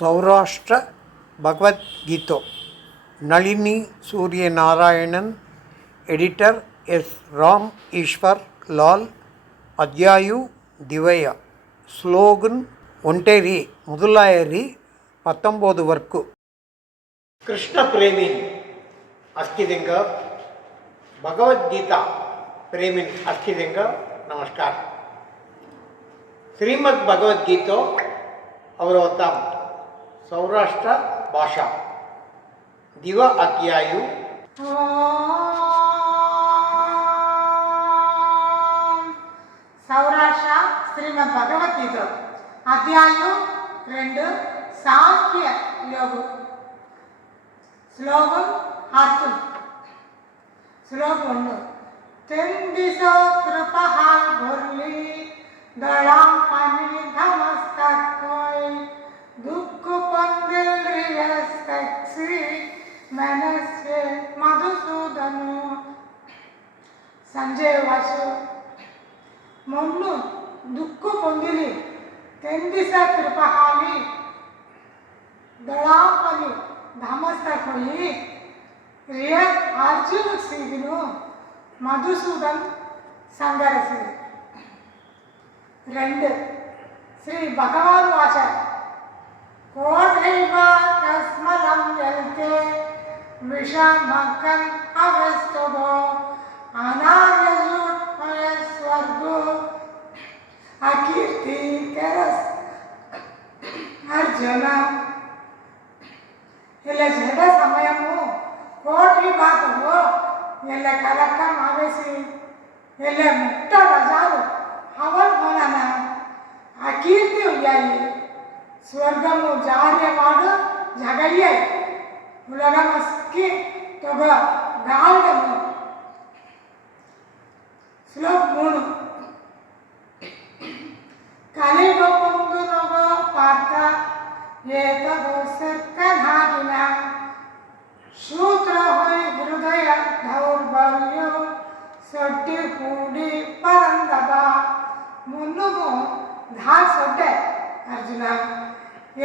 Saurashtra Bhagavadgita Nalini Suryanarayanan editor S Ram Eshwar Lal ಅಧ್ಯಾಯು ದಿವಯ slogan ఒంటేరి మొదలాయరి 19 వరకు కృష్ణ ప్రేమిన్ అస్కిదంగా భగవద్గీత ప్రేమిన్ అస్కిదంగా నమస్ಕಾರ ಶ್ರೀಮದ್ ಭಗವದ್ಗೀತೆ ಅವರವತಾಂ ಸೌರಾಷ್ಟ್ರ ಭಾಷಾ ದಿವ ಅಧ್ಯಾಯು సౌరాష్ట్ర శ్రీమద్ భగవద్గీత అధ్యాయం 2 సాంఖ్య యోగం శ్లోకం అర్థం శ్లోకం 1 తెందిసో కృపహాల్ భొర్లి దళాం పని ధమస్తకోయ్ దుఃఖ పొందిల్రియస్తక్సి మనస్సే మధుసూదను సంజయ్ వాసు మొన్ను దుఃఖ పొందిలి తెందిಸ ಕೃಪಹಾಲಿ ದಳಾಪನಿ ಧಮಸ್ತಕೊಯಿ ರಿಯ ಅರ್ಜುನ ಸಿಗಿನು మధుసూదన్ సంగరసి 2 శ్రీ భగవాన్ వాచ కోఢైవ కస్మలం యల్తే విషమకన్ అవస్తభో అనార్యజుట్ స్వర్గో అకీర్తి తెరస్ అర్జున ఇలా జడ సమయము కోటి బాతులో ಎಲ್ಲ ಕಲಕ್ಕಂ ಆವೇಸಿ ಎಲ್ಲ ಮುಕ್ತ ರಜಾರು ಅವನ್ ಹೋನನ ಆ ಕೀರ್ತಿ ಉಯ್ಯಾಯಿ ಸ್ವರ್ಗಮು ಜಾರ್ಯ ಮಾಡು ಜಗಯ್ಯ ಉಲಗಮಸ್ಕಿ ತೊಗ ಗಾಲ್ಡಮು ಶ್ಲೋಕ 3 ಕಲಿಗೊಪ್ಪೊಂದು ನೊಗ ಪಾರ್ಥ ಏತದೋಸರ್ಕನಾಗಿನ ಶೂದ್ರ ಹೋಯ್ ಹೃದಯ ದೌರ್ಬಲ್ಯ ಸೊಡ್ಡಿ ಕೂಡಿ ಪರಂದಬ ಮುನ್ನುಗು ಧಾ ಸೊಡ್ಡೆ ಅರ್ಜುನ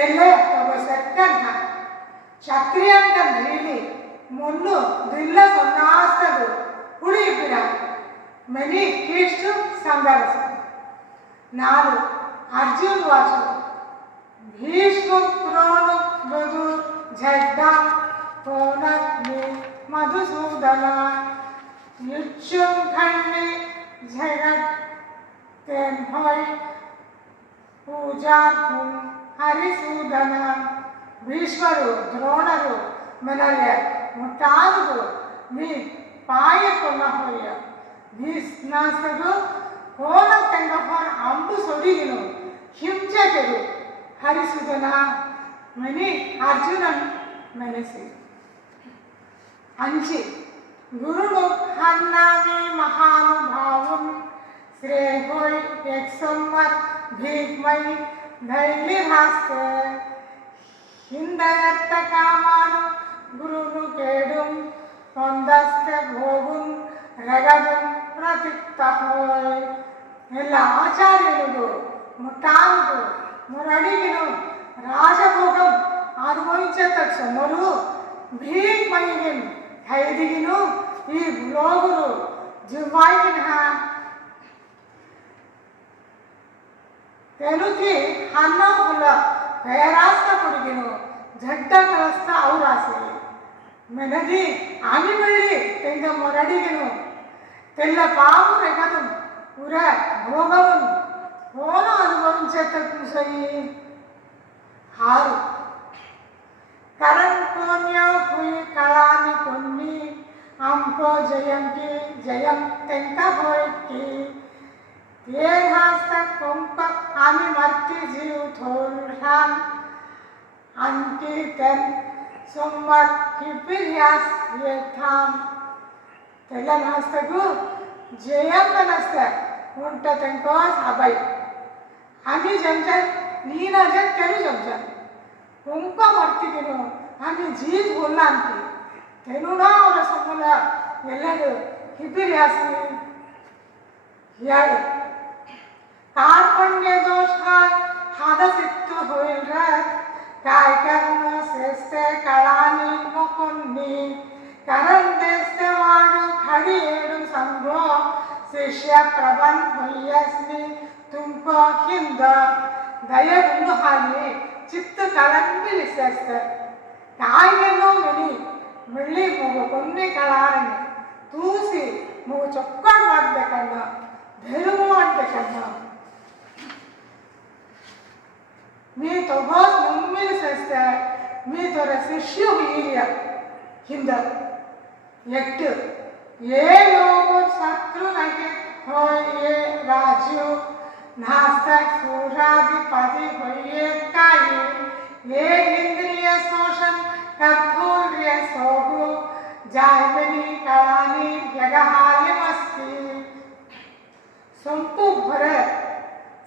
ಎಲ್ಲೇ ತಗೋ ಸೆಕ್ಕನ್ನ ಕ್ಷತ್ರಿಯಂತ ನೀಲಿ ಮುನ್ನು ದಿಲ್ಲ ಸೊನ್ನಾಸ್ತದು ಉಳಿಬಿರ ಮನಿ ಕೀಷ್ಟು ಸಂಗರಸ 4 ಅರ್ಜುನ್ ವಾಚು ಭೀಷ್ಮ ದ್ರೋಣ ಬದುರ್ ಜಡ್ಡಾ ಕೋನಗ್ನಿ ಮಧುಸೂದನ ಯುಚ್ಚುಂ ಖಂಡಿ ಜಗತ್ ತೆನ್ ಹೊಯ್ ಪೂಜಾರ್ಪುಂ ಹರಿಸೂದನ ಭೀಷ್ಮರು ದ್ರೋಣರು ಮನಯ ಮುಟ್ಟಾದುದು ನೀ ಪಾಯಕೊನ್ನ ಹೊಯ್ಯ ಭೀಸ್ನಾಸರು ಕೋನ ತಂಗ ಹೊರ ಅಂಬು ಸೊಡಿಗಿನು ಹಿಂಸೆಗೆರು ಹರಿಸುದನ ಮನಿ ಅರ್ಜುನನ್ ಮನಸ್ಸಿ 5 ಗುರುಡು ಹನ್ನಾಮಿ ಮಹಾನುಭಾವಂ ಶ್ರೇಹೋಯ್ ಯಕ್ಷಮ್ಮತ್ ಭೀಗ್ಮೈ ಧೈರ್ಯಹಾಸ್ತೆ ಹಿಂದಯತ್ತ ಕಾಮಾನು ಗುರುನು ಕೇಡುಂ ಹೊಂದಸ್ತೆ ಭೋಗುಂ ರಗದುಂ ಪ್ರತಿಕ್ತ ಹೋಯ್ ಎಲ್ಲ ಆಚಾರ್ಯರುಡು ಮುಟ್ಟಾನುಡು ಮುರಡಿಗಿನು ರಾಜಭೋಗಂ అనుభవించేంత సొమ్ములు భీమయ్యని ఖైదిగిను ఈ లోగులు జివ్వాయిన తెలుకి ಹನ್ನೊಂದು పేరాస్త పొడిగిను జడ్డ కలస్త ఔరాసి మెనది ఆమి వెళ్ళి తెంగ మొరడిగిను తెల్ల పాము రెగదు ఉర భోగమును ఓన అనుభవించేంత సరి 6 కరణ్ పుణ్య హుయి కళాని కొన్ని అంపో జయంకి జయం తెంక హోయికి ఏ హాస్త కొంప ఆమి మర్తి జీవ్ థోల్హాన్ అంకి తెన్ సొమ్మత్ హిపిర్యాస్ యథాం తెల్లన్ హస్తకు జయం నస్త ఉంట తెంకో అభయ్ ఆమి జంజన్ ನೀನ ಜನ್ ತೆಲು ಜಂಜನ್ ಕುಂಕ ಮರ್ತಿಗಿನು ಆಮಿ ಜೀತ್ ಹುಲ್ಲಾಂತಿ ತೆನುನಾ ಅವರ ಸಮ್ಮಲ ಎಲ್ಲದು ಹಿಬಿರ್ಯಾಸಿ 7 ಕಾರ್ಪಣ್ಯ ದೋಷ ಹದಸಿತ್ತು ಹೋಯಿಲ್ರ కాయకర్మ చేస్తే కళాని ముకున్ని కరం తెస్తే వాడు ఖడి ఏడు సంగో ಶಿಷ್ಯ ಪ್ರಬಂಧ ಹೊಯ್ಯಸ್ನಿ ತುಮಕೋ ಹಿಂದ ದಯಗುಂದು ಹಾಲಿ ಚಿತ್ತ ಕಳಂಬಿಲಿಸೇಸ್ತಾರೆ కాయగన్నో విని మళ్ళీ మూగు కొన్ని కళాలని తూసి మూగు చొక్కడు వాడಬೇಕన్నా ಧೈರ್ಯ ಮಾಡಬೇಕన్నా మీ తొగోస్ ముమ్మిలి చేస్తే మీ తొర శిష్యు హీరియ ಹಿಂದ ಎಟ್ಟು ఏ లోగు శత్రు నహి హోయే రాజు నాస్తక్ సూరాధిపతి హోయే కాయి ఏ ఇంద్రియ శోషణ కర్తూర్య సోగు ಜಾಯ್ಬನಿ ಕಳಾನಿ ಯಗಹಾಲಿ ಮಸ್ತಿ ಸೊಂಪು ಹೊರ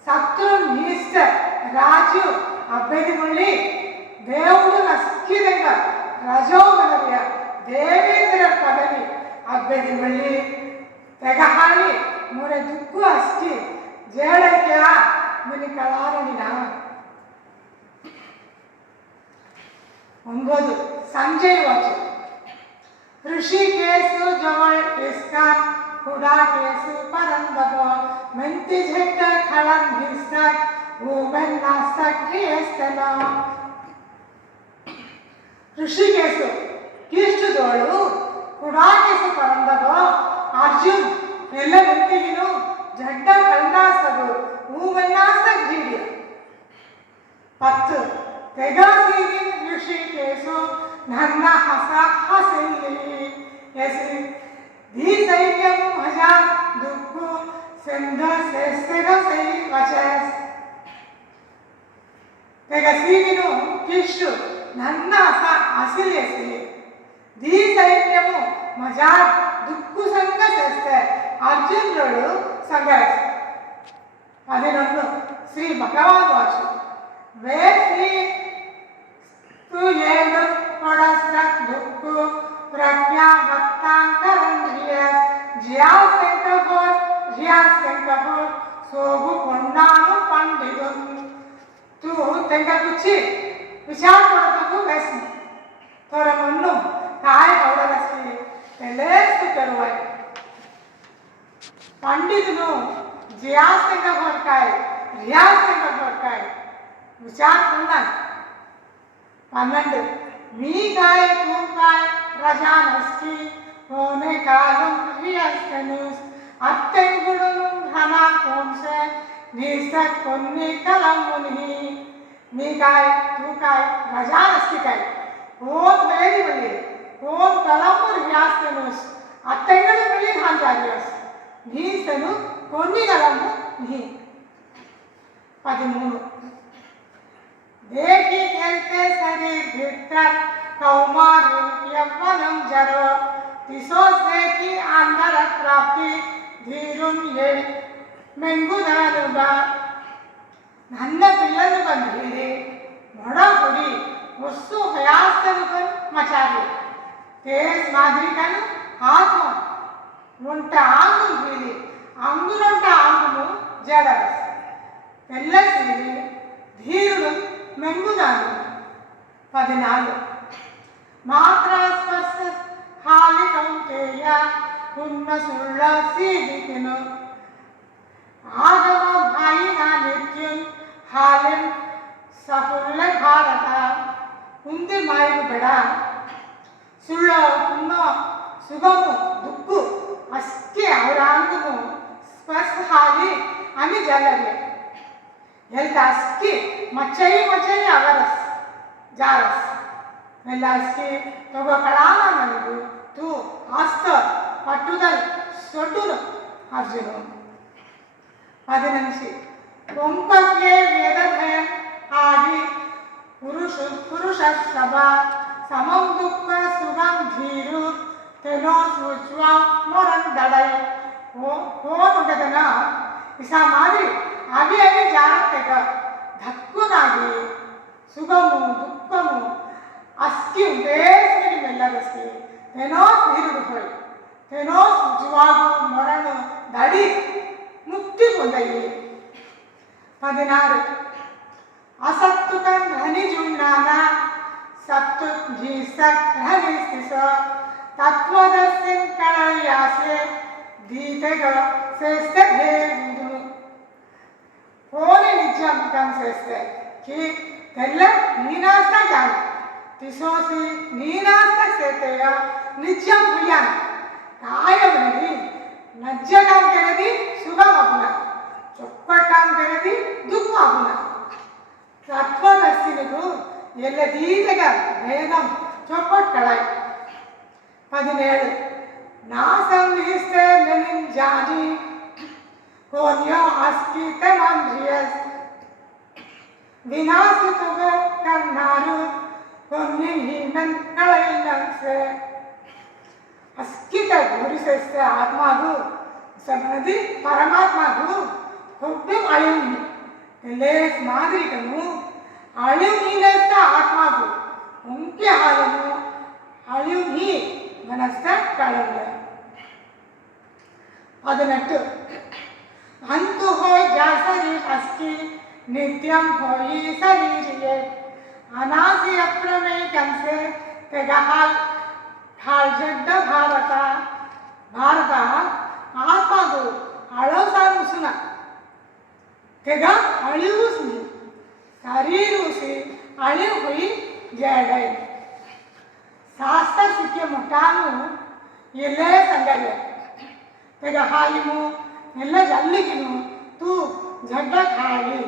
ಸತ್ರು ನೀಷ್ಟ ರಾಜು ಅಭ್ಯರ್ಥಿಮಳ್ಳಿ దేవుడు నస్కిదంగా రజోగనవ్య దేవేంద్ర పదవి అభ్యర్థిమಳ್ಳಿ తెగహాలి మొర దుక్ಕು ಅಸ್ಕಿ ಜೇಳಕ್ಯ ಮುನಿ ಕಳಾರಣಿನ 9 ಸಂಜಯ್ ವಾಚ ऋषिकेश जवळ इस्कान कुडाकेश परंदब ಮೆಂತಿ झेट खळन भिस्तात ऊबन नास्तात क्रियस्तन ऋषिकेश ಕಿಷ್ಟ ಜೋಳು ಕುಡಾಕೇಶ ಪರಂದಬ ಅರ್ಜುನ್ ಎಲ್ಲ ಮೆಂತಿಗಿನು ಜಡ್ಡ ಕಲ್ನಾಸದು ಊಬನ್ನಾಸ ಘೀಡಿಯ 10 ತೆಗಾಸಿಗಿನ್ ಋಷಿಕೇಶು ನನ್ನ ಹಸ ಹಸೆಲ್ಲಿ ಎಸಿ ಧೀ ಸೈನ್ಯಮು ಭಜಾ ದುಕ್ಕು ಸಿಂಧ ಸೇಸ್ತೆಗ ಸೈ ವಚಸ್ ತೆಗಸಿಗಿನು ಕಿಷ್ಟು ನನ್ನ ಹಸ ಹಸಿಲೆಸಿ ಧೀ ಸೈನ್ಯಮು ಮಜಾ ದುಕ್ಕು ಸಂಗ ಸೇಸ್ತೆ ಅರ್ಜುನರು ಸಂಗರಸ್ 11 ಶ್ರೀ ಭಗವಾನ್ ವಾಚು ವೇ ಶ್ರೀ तू येद पडस्तात दुःख प्रज्ञा भक्तांतरंद्रियस जियास तेंकभर सोगु कोंडानु पंडितुन तू तेंका कुछि विचार पडतु बेसनी तोर मन्नु काय आवडलसी तेलेस करूवाय पंडितनु जियास तेंकभर काय रियास तेंकभर काय विचार कोंडा 12 मी काय तू काय रजानस्की होने कालम रियास्तनुस अत्तेंगुडुनु घना कोनसे निसत कोन्नी कलमुनी मी काय तू काय रजानस्की काय होन वेरी बली होन कलमु रियास्तनुस अत्तेंगुडु मिली घान जारियस निसनु कोन्नी कलमु नि 13 देखी खेलते शरीर भीतर कौमार यौवनम जरो तिसोस देखी अंदर प्राप्ति धीरुन ये ಮೆಂಗುದಾನುಗ ನನ್ನ ಪಿಲ್ಲನು ಬಂದಿದೆ ಮೊಡ ಹುಡಿ ವಸ್ತು ಹಯಾಸ್ತನು ಕನ್ ಮಚಾರಿ ತೇಸ್ ಮಾದ್ರಿಕನು ಆತ್ಮ ಒಂಟ ಆಂగు ಬೀಲಿ ಅಂಗುನೊಂಟ ಆಂಗುನು ಜಡರಸ್ ಎಲ್ಲ ಸೇರಿ ಧೀರುಡು ಮೆಂಗುದಾನು 14 ಮಾತ್ರ ಸ್ಪರ್ಶ ಹಾಲಿ ಕೌಂತೆಯ ಹುನ್ನ ಸುಳ್ಳ ಸೀದಿಕೆನು ಆಗಮ ಭಾಯಿನ ನಿತ್ಯುನ್ ಹಾಲಿನ್ ಸಫುಲ್ಲ ಭಾರತ ಉಂದಿ ಮಾಯಿಗೂ ಬೇಡ ಸುಳ್ಳ ಹುನ್ನ ಸುಗಮು ದುಕ್ಕು ಅಷ್ಟೇ ಅವರ ಅಂಗನು ಸ್ಪರ್ಶ ಹಾಲಿ అని జల్లలే ఎల్తాస్కి మచ్చయి అవరస్ జారస్ మెల్లాస్కి తొగ కళాన మనకు తూ ఆస్త పట్టుదల సొట్టును అర్జును 11 ಕೊಂಪಕ್ಕೆ ವೇದಭಯಂ ಆಗಿ ಪುರುಷ ಸಭಾ ಸಮಂ ದುಃಖ ಸುಗಂ ಧೀರು ತೆನೋ ಸೂಚ್ವ ಮೊರನ್ ದಡೈ ಫೋನ್ ಉಂಟದನ ಇಸಾ ಮಾದಿ ಅವಿ ಅವಿ ಜಾರತ್ತೆಗ ಧಕ್ಕುನಾಗಿ ಸುಗಮು ದುಃಖಮು ಅಸ್ಕಿ ಉಂಟೇಸ್ಮಿನಿ ಮೆಲ್ಲಗಸ್ಕಿ ತೆನೋ ಧೀರುಡು ಹೋಯ್ ತೆನೋ ಸೂಚುವಾಗು ಮೊರನು ದಡಿ ಮುಕ್ತಿ పొందయి 16 అసత్తుకం ధని జున్నాన ನಿಸಗ್ರಹಿಸಿಸ ತತ್ವದರ್ಶಿನ ಕಳೆಯಾಸೆ ದೀತೆಗ ಶ್ರೇಷ್ಠ ಹೇಗುದು ಕೋನೆ ನಿಜಂ ಕಂಸೆಸ್ತೆ ಕಿ ತೆಲ್ಲ ನೀನಾಸ್ತ ಜಾನ ತಿಸೋಸಿ ನೀನಾಸ್ತ ಸೇತೆಯ ನಿಜಂ ಹುಯ್ಯಾನ ಕಾಯವನದಿ ನಜ್ಜಕಾಂ ಕೆರದಿ ಸುಖಮಪುನ ಚೊಕ್ಕಟಾಂ ಕೆರದಿ ದುಃಖಮಪುನ ತತ್ವದರ್ಶಿನಿಗೂ ಎಲ್ಲ ದೀತೆಗ ಭೇದಂ ಚೊಕ್ಕಟ್ಕಳಾಯಿ 17 ನಾಸಂ ವಿಹಿಸ್ತೆ ಮೆನಿನ್ ಜಾನಿ ಕೋನ್ಯೋ ಅಸ್ಕಿತೆ ಮಂಡ್ರಿಯಸ್ ವಿನಾಶಿತುಗ ಕನ್ನಾರು ಕೊನ್ನಿನ್ ಹೀಮನ್ ಕಳೈಲಂಸೆ ಅಸ್ಕಿತ ಗುರಿಸೆಸ್ತೆ ಆತ್ಮಾಗು ಸಮನದಿ ಪರಮಾತ್ಮಗೂ ಕೊಬ್ಬೆ ಅಳಿವ್ನಿ ಲೇಸ್ ಮಾದರಿಕನು ಅಳಿವ್ನಿನಸ್ತ ಆತ್ಮಗೂ ಉಂಕೆ ಹಾಲನು ಅಳಿವ್ನಿ ಮನಸ್ತ ಕಳಲ್ಲ 18 अंतु हो जा शरीर अस्की नित्यम होई शरीरिये अनासी अप्रमेय कंसे तेगहाल हाल जड्ड भारत आत्मागु अळवसार उसुना तेगा अळिवुसनी शरीर उसी अळिव हुई जडय शास्त्र सिक्के मुटानु ಎಲ್ಲೇ ಸಂಗಯ तेगा हालिमु ಎಲ್ಲ ಜಲ್ಲಿಗಿನು ತೂ ಜಡ್ಡ ಖಾಲಿ